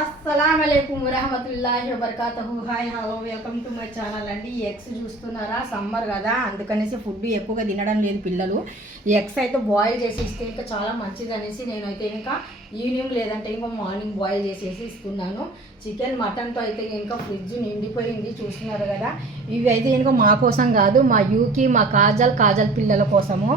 అస్సలాముఅలైకుం వరహమతుల్లాహి వబర్కాతుహు. Hi hello welcome to my channel అండి. ఈ ఎగ్స్ చూస్తున్నారా, సమ్మర్ కదా అందుకనేసి ఫుడ్ ఎక్కువగా తినడం లేదు పిల్లలు. ఈ ఎగ్స్ అయితే బాయిల్ చేసి ఇస్తే ఇంకా చాలా మంచిది అనేసి నేనైతే ఇంకా ఈవినింగ్ లేదంటే ఇంకా మార్నింగ్ బాయిల్ చేసేసి ఇస్తున్నాను. చికెన్ మటన్తో అయితే ఇంకా ఫ్రిడ్జ్ నిండిపోయింది చూస్తున్నారు కదా. ఇవి అయితే ఇంకా మా కోసం కాదు, మా యూకి మా కాజల్ పిల్లల కోసము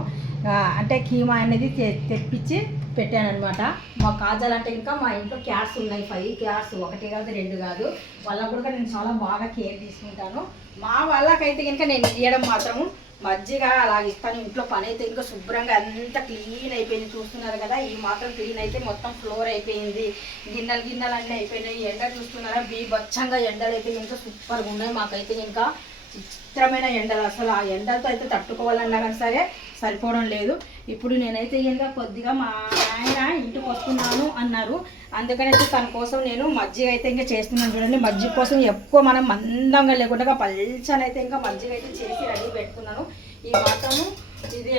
అంటే కీమా అనేది తెప్పించి పెట్టాను అనమాట. మా కాజల్ అంటే ఇంకా మా ఇంట్లో క్యాట్స్ ఉన్నాయి, 5 క్యాట్స్, 1 కాదు 2 కాదు. వాళ్ళకు కూడా నేను చాలా బాగా కేర్ తీసుకుంటాను. మా వాళ్ళకైతే కనుక నేను ఇవ్వడం మాత్రము మజ్జిగ అలా ఇస్తాను. ఇంట్లో పని అయితే ఇంకా శుభ్రంగా అంతా క్లీన్ అయిపోయింది చూస్తున్నారు కదా. ఈ మాత్రం క్లీన్ అయితే మొత్తం ఫ్లోర్ అయిపోయింది, గిన్నెలు అన్నీ అయిపోయినాయి. ఎండ చూస్తున్నారా, బీభత్సంగా ఎండలు అయితే ఇంకా సూపర్గా ఉన్నాయి. మాకైతే ఇంకా చిత్రమైన ఎండలు, అసలు ఆ ఎండలతో అయితే తట్టుకోవాలన్నా కానీ సరే సరిపోవడం లేదు. ఇప్పుడు నేనైతే ఇంకా కొద్దిగా మా ఆయన ఇంటికి వస్తున్నాను అన్నారు, అందుకనైతే తన కోసం నేను మజ్జిగ అయితే ఇంకా చేస్తున్నాను. చూడండి, మజ్జిగ కోసం ఎక్కువ మనం మందంగా లేకుండా పల్చనైతే ఇంకా మజ్జిగ అయితే చేసి రెడీ పెట్టుకున్నాను. ఈ మాత్రము ఇది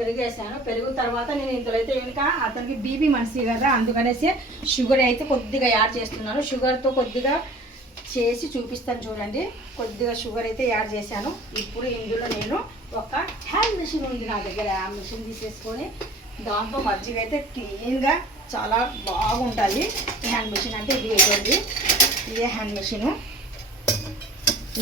పెరుగేసాను. పెరుగు తర్వాత నేను ఇందులో అయితే ఇంకా అతనికి బీపీ మనిషి కదా, అందుకనేసి షుగర్ అయితే కొద్దిగా యాడ్ చేస్తున్నాను. షుగర్తో కొద్దిగా చేసి చూపిస్తాను చూడండి. కొద్దిగా షుగర్ అయితే యాడ్ చేశాను. ఇప్పుడు ఇందులో నేను ఒక హ్యాండ్ మిషన్ ఉంది నా దగ్గర, ఆ మిషన్ తీసేసుకొని దాంతో మజ్జిగ అయితే క్లీన్గా చాలా బాగుంటుంది. హ్యాండ్ మిషన్ అంటే ఇది ఇవ్వండి, ఇదే హ్యాండ్ మిషను.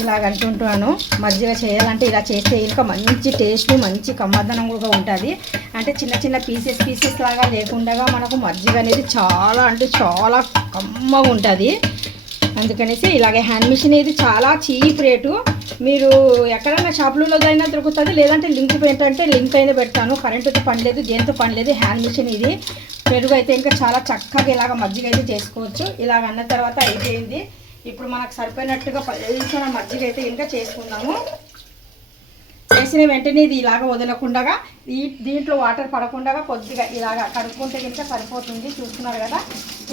ఇలాగంటుంటాను. మజ్జిగ చేయాలంటే ఇలా చేస్తే ఇంకా మంచి టేస్ట్, మంచి కమ్మదనం కూడా ఉంటుంది. అంటే చిన్న చిన్న పీసెస్ లాగా లేకుండా మనకు మజ్జిగ అనేది చాలా అంటే చాలా కమ్మగా ఉంటుంది. అందుకనేసి ఇలాగే హ్యాండ్ మిషన్ ఇది చాలా చీప్ రేటు. మీరు ఎక్కడైనా షాపులలో అయినా దొరుకుతుంది, లేదంటే లింక్ ఏంటంటే లింక్ అయినా పెడతాను. కరెంటుతో పని లేదు, దేంతో పని లేదు. హ్యాండ్ మిషన్ ఇది. పెరుగు అయితే ఇంకా చాలా చక్కగా ఇలాగ మజ్జిగ అయితే చేసుకోవచ్చు. ఇలాగ అన్న తర్వాత అయిపోయింది. ఇప్పుడు మనకు సరిపోయినట్టుగా పల్చన మజ్జిగ అయితే ఇంకా చేసుకుందాము. చేసిన వెంటనే ఇది ఇలాగ వదలకుండా దీంట్లో వాటర్ పడకుండా కొద్దిగా ఇలాగ కడుక్కుంటే ఇంకా సరిపోతుంది. చూస్తున్నారు కదా,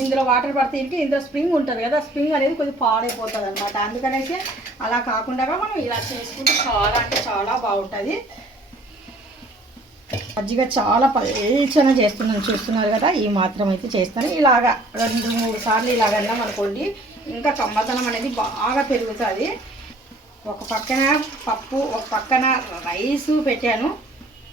ఇందులో వాటర్ పడితే ఇంకా ఇందులో స్ప్రింగ్ ఉంటుంది కదా, స్ప్రింగ్ అనేది కొద్దిగా పాడైపోతుంది అనమాట. అందుకనేసి అలా కాకుండా మనం ఇలా చేసుకుంటే చాలా అంటే చాలా బాగుంటుంది. మజ్జిగ చాలా పల్చన చేస్తున్నాను చూస్తున్నారు కదా. ఈ మాత్రం అయితే చేస్తాను. ఇలాగ 2-3 సార్లు ఇలాగన్నాం అనుకోండి, ఇంకా కమ్మదనం అనేది బాగా పెరుగుతుంది. ఒక పక్కన పప్పు, ఒక పక్కన రైసు పెట్టాను.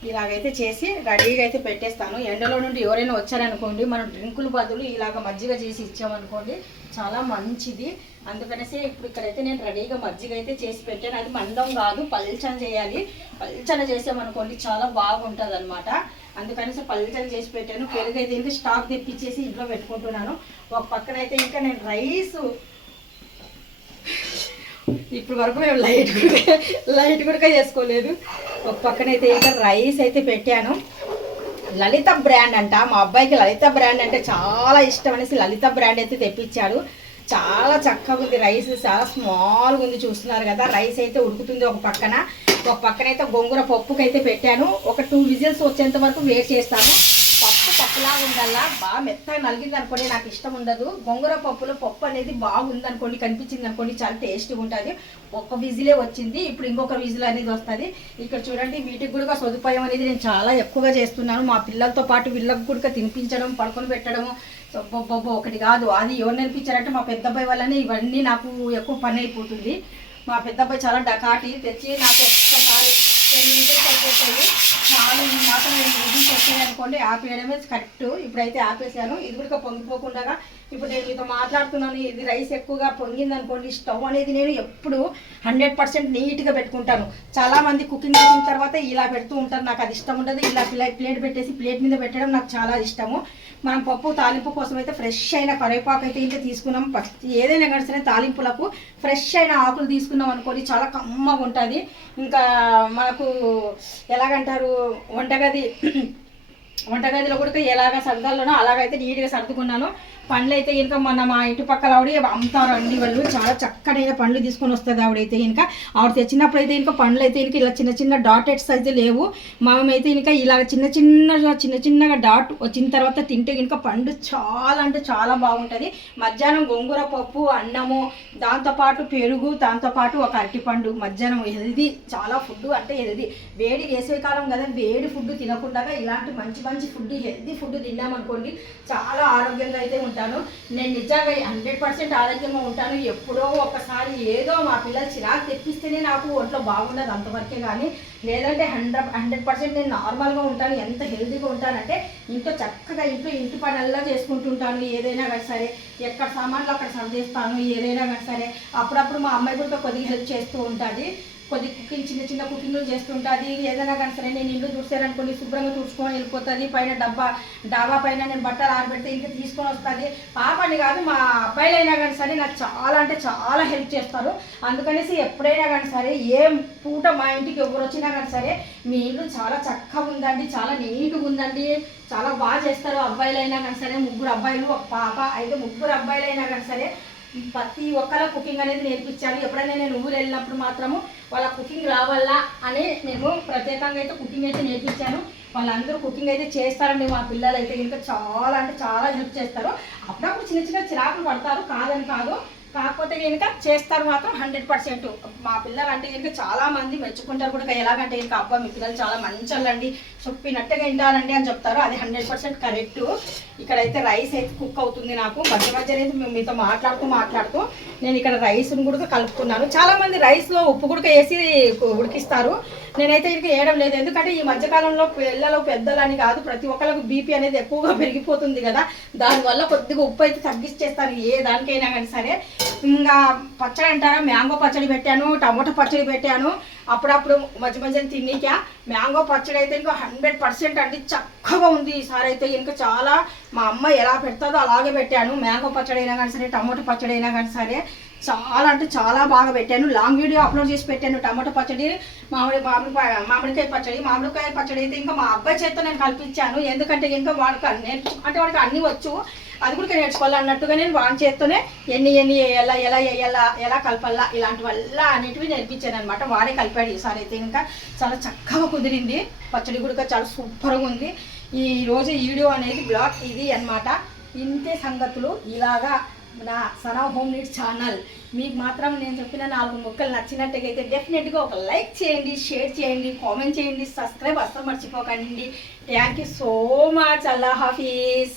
ఇలాగైతే చేసి రెడీగా అయితే పెట్టేస్తాను. ఎండలో నుండి ఎవరైనా వచ్చారనుకోండి, మనం డ్రింకులు బదులు ఇలాగ మజ్జిగ చేసి ఇచ్చామనుకోండి చాలా మంచిది. అందుకనేసి ఇప్పుడు ఇక్కడైతే నేను రెడీగా మజ్జిగ అయితే చేసి పెట్టాను. అది మందం కాదు, పల్చన చేయాలి. పల్చన చేసామనుకోండి చాలా బాగుంటుంది అనమాట. అందుకనేసి పల్చన చేసి పెట్టాను. పెరుగు అయితే ఇంకా స్టాక్ తెప్పించేసి ఇంట్లో పెట్టుకుంటున్నాను. ఒక పక్కన అయితే ఇంకా నేను రైసు, ఇప్పుడు వరకు మేము లైట్ కూడా చేసుకోలేదు. ఒక పక్కన అయితే ఇంకా రైస్ అయితే పెట్టాను. లలిత బ్రాండ్ అంట, మా అబ్బాయికి లలిత బ్రాండ్ అంటే చాలా ఇష్టం అనేసి లలిత బ్రాండ్ అయితే తెప్పించాడు. చాలా చక్కగా ఉంది రైస్, చాలా స్మాల్గా ఉంది చూస్తున్నారు కదా. రైస్ అయితే ఉడుకుతుంది ఒక పక్కన అయితే గోంగూర పప్పుకైతే పెట్టాను. ఒక 2 విజిల్స్ వచ్చేంత వరకు వెయిట్ చేస్తాను. పప్పులాగా ఉండాలా, బాగా మెత్తగా నలిగింది అనుకోండి నాకు ఇష్టం ఉండదు. గోంగూర పప్పులో పప్పు అనేది బాగుంది అనుకోండి, కనిపించింది అనుకోండి చాలా టేస్ట్గా ఉంటుంది. ఒక విజిలే వచ్చింది, ఇప్పుడు ఇంకొక విజిల్ అనేది వస్తుంది. ఇక్కడ చూడండి, వీటికి కూడా సదుపాయం అనేది నేను చాలా ఎక్కువగా చేస్తున్నాను. మా పిల్లలతో పాటు వీళ్ళకి కూడా తినిపించడం, పడుకొని పెట్టడము ఒకటి కాదు. అది ఎవరు నేర్పించారంటే మా పెద్ద అబ్బాయి వల్లనే ఇవన్నీ నాకు ఎక్కువ పని అయిపోతుంది. మా పెద్ద అబ్బాయి చాలా డకాటి, తెచ్చి నాకు ఒక్కసారి 10 విజిల్స్ వచ్చేసాయి చాలు. ఈ మాత్రం 2 విజిల్స్ వచ్చాయి అనుకోండి, ఆపేయడమే కరెక్ట్. ఇప్పుడైతే ఆపేసాను. ఇది కూడా పొంగిపోకుండా ఇప్పుడు నేను మీతో మాట్లాడుతున్నాను. ఇది రైస్ ఎక్కువగా పొంగింది అనుకోండి, స్టవ్ అనేది నేను ఎప్పుడు 100% నీట్గా పెట్టుకుంటాను. చాలామంది కుకింగ్ చేసిన తర్వాత ఇలా పెడుతూ ఉంటారు, నాకు అది ఇష్టం ఉండదు. ఇలా ప్లేట్ పెట్టేసి ప్లేట్ మీద పెట్టడం నాకు చాలా ఇష్టము. మనం పప్పు తాలింపు కోసం అయితే ఫ్రెష్ అయిన కరివేపాకు అయితే ఇంకా తీసుకున్నాం. ఏదైనా కానీ సరే తాలింపులకు ఫ్రెష్ అయిన ఆకులు తీసుకున్నాం అనుకోండి చాలా కమ్మగా ఉంటుంది. ఇంకా మనకు ఎలాగంటారు, వంటగదిలో కూడా ఎలాగ సర్దాల్లోనో అలాగైతే నీట్గా సర్దుకున్నాను. పండ్లు అయితే ఇంకా మా ఇంటి పక్కల ఆవిడ అమ్ముతారు అండి. వాళ్ళు చాలా చక్కనైన పండ్లు తీసుకొని వస్తుంది ఆవిడైతే. ఇంకా ఆవిడ తెచ్చినప్పుడు అయితే ఇంకా పండ్లు అయితే ఇంకా ఇలా చిన్న డాటెడ్స్ అయితే లేవు. మేమైతే ఇంకా ఇలా చిన్నగా డాట్ వచ్చిన తర్వాత తింటే ఇంకా పండు చాలా అంటే చాలా బాగుంటుంది. మధ్యాహ్నం గోంగూర పప్పు, అన్నము, దాంతోపాటు పెరుగు, దాంతోపాటు ఒక అరటిపండు. మధ్యాహ్నం హెల్దీ, చాలా ఫుడ్ అంటే హెల్దీ. వేడి వేసవి కాలం కదా, వేడి ఫుడ్ తినకుండా ఇలాంటి మంచి మంచి ఫుడ్ హెల్తీ ఫుడ్ తిన్నామనుకోండి చాలా ఆరోగ్యంగా అయితే ఉంటాను. నేను నిజంగా 100% ఆరోగ్యంగా ఉంటాను. ఎప్పుడో ఒకసారి ఏదో మా పిల్లలు చిరాకు తెప్పిస్తేనే నాకు ఒంట్లో బాగుండదు, అంతవరకే. కానీ లేదంటే 100% నేను నార్మల్గా ఉంటాను. ఎంత హెల్తీగా ఉంటానంటే ఇంట్లో చక్కగా ఇంటి పనుల్లో చేసుకుంటుంటాను. ఏదైనా కానీ సరే, ఎక్కడ సామాన్లు అక్కడ సర్దేస్తాను. ఏదైనా కానీ సరే అప్పుడప్పుడు మా అమ్మాయి కూడా కొద్దిగా హెల్ప్ చేస్తూ ఉంటుంది. కొద్ది కుకింగ్ చిన్న కుకింగ్లు చేస్తుంటుంది. ఏదైనా కానీ సరే నేను ఇల్లు చూసాననుకోండి శుభ్రంగా తుడుచుకొని వెళ్ళిపోతుంది. పైన డాబా పైన నేను బట్టలు ఆరబెడితే ఇంకా తీసుకొని వస్తుంది. పాపని కాదు మా అబ్బాయిలైనా కానీ సరే నాకు చాలా అంటే చాలా హెల్ప్ చేస్తారు. అందుకనేసి ఎప్పుడైనా కానీ సరే ఏం పూట మా ఇంటికి ఎవరు వచ్చినా కానీ సరే మీ ఇల్లు చాలా చక్కగా ఉందండి, చాలా నీట్గా ఉందండి, చాలా బాగా చేస్తారు. అబ్బాయిలైనా కానీ సరే, 3 అబ్బాయిలు 1 పాప, అయితే 3 అబ్బాయిలైనా కానీ సరే ప్రతి ఒక్కళ్ళ కుకింగ్ అనేది నేర్పించాలి. ఎప్పుడైనా నేను ఊరు వెళ్ళినప్పుడు మాత్రము వాళ్ళ కుకింగ్ రావాలా అని నేను ప్రత్యేకంగా అయితే కుకింగ్ అయితే నేర్పించాను. వాళ్ళందరూ కుకింగ్ అయితే చేస్తారండి. మా పిల్లలు అయితే ఇంకా చాలా అంటే చాలా హెల్ప్ చేస్తారు. అప్పుడప్పుడు చిన్న చిరాకులు పడతారు, కాదని కాదు, కాకపోతే కనుక చేస్తారు మాత్రం 100%. మా పిల్లలు అంటే కనుక చాలామంది మెచ్చుకుంటారు కూడా. ఎలాగంటే కనుక అబ్బా మీ పిల్లలు చాలా మంచోళ్ళండి, చెప్పినట్టుగా వింటారండి అని చెప్తారు. అది 100% కరెక్ట్. ఇక్కడైతే రైస్ అయితే కుక్ అవుతుంది. నాకు మధ్య అనేది మీతో మాట్లాడుతూ నేను ఇక్కడ రైస్ని కూడా కలుపుతున్నాను. చాలామంది రైస్లో ఉప్పు కూడా వేసి ఉడికిస్తారు. నేనైతే ఇంకా వేయడం లేదు. ఎందుకంటే ఈ మధ్యకాలంలో పిల్లలు పెద్దలు అని కాదు, ప్రతి ఒక్కరికి బీపీ అనేది ఎక్కువగా పెరిగిపోతుంది కదా. దానివల్ల కొద్దిగా ఉప్పు అయితే తగ్గించేస్తాను ఏ దానికైనా కానీ సరే. ఇంకా పచ్చడి అంటారా, మ్యాంగో పచ్చడి పెట్టాను, టమాటో పచ్చడి పెట్టాను. అప్పుడప్పుడు మధ్య తినీక మ్యాంగో పచ్చడి అయితే ఇంకా 100% అండి చక్కగా ఉంది. ఈసారి అయితే ఇంకా చాలా మా అమ్మ ఎలా పెడతాదో అలాగే పెట్టాను. మ్యాంగో పచ్చడి అయినా కానీ సరే, టమాటో పచ్చడి అయినా కానీ సరే చాలా అంటే చాలా బాగా పెట్టాను. లాంగ్ వీడియో అప్లోడ్ చేసి పెట్టాను. టమాటో పచ్చడి, మామిడికాయ పచ్చడి అయితే ఇంకా మా అబ్బాయి చేత నేను కల్పించాను. ఎందుకంటే ఇంకా వాడికి అన్నీ వచ్చు, అది కూడా నేర్చుకోవాలి అన్నట్టుగా నేను వాడి చేత్తోనే ఎన్ని వేయాలా, ఎలా వేయాలా, ఎలా కలపాలా, ఇలాంటివల్లా అనేటివి నేర్పించాను అనమాట. వాడే కలిపాడు. ఈసారి అయితే ఇంకా చాలా చక్కగా కుదిరింది. పచ్చడి కూడా చాలా సూపర్గా ఉంది. ఈరోజు వీడియో అనేది బ్లాగ్ ఇది అనమాట. ఇంతే సంగతులు. ఇలాగా నా సనా హోమ్ నీడ్స్ ఛానల్ మీకు మాత్రం నేను చెప్పిన 4 ముక్కలు నచ్చినట్టుగైతే డెఫినెట్గా ఒక లైక్ చేయండి, షేర్ చేయండి, కామెంట్ చేయండి, సబ్స్క్రైబ్ అస్సలు మర్చిపోకండి. Thank you so much. Allah Hafeez.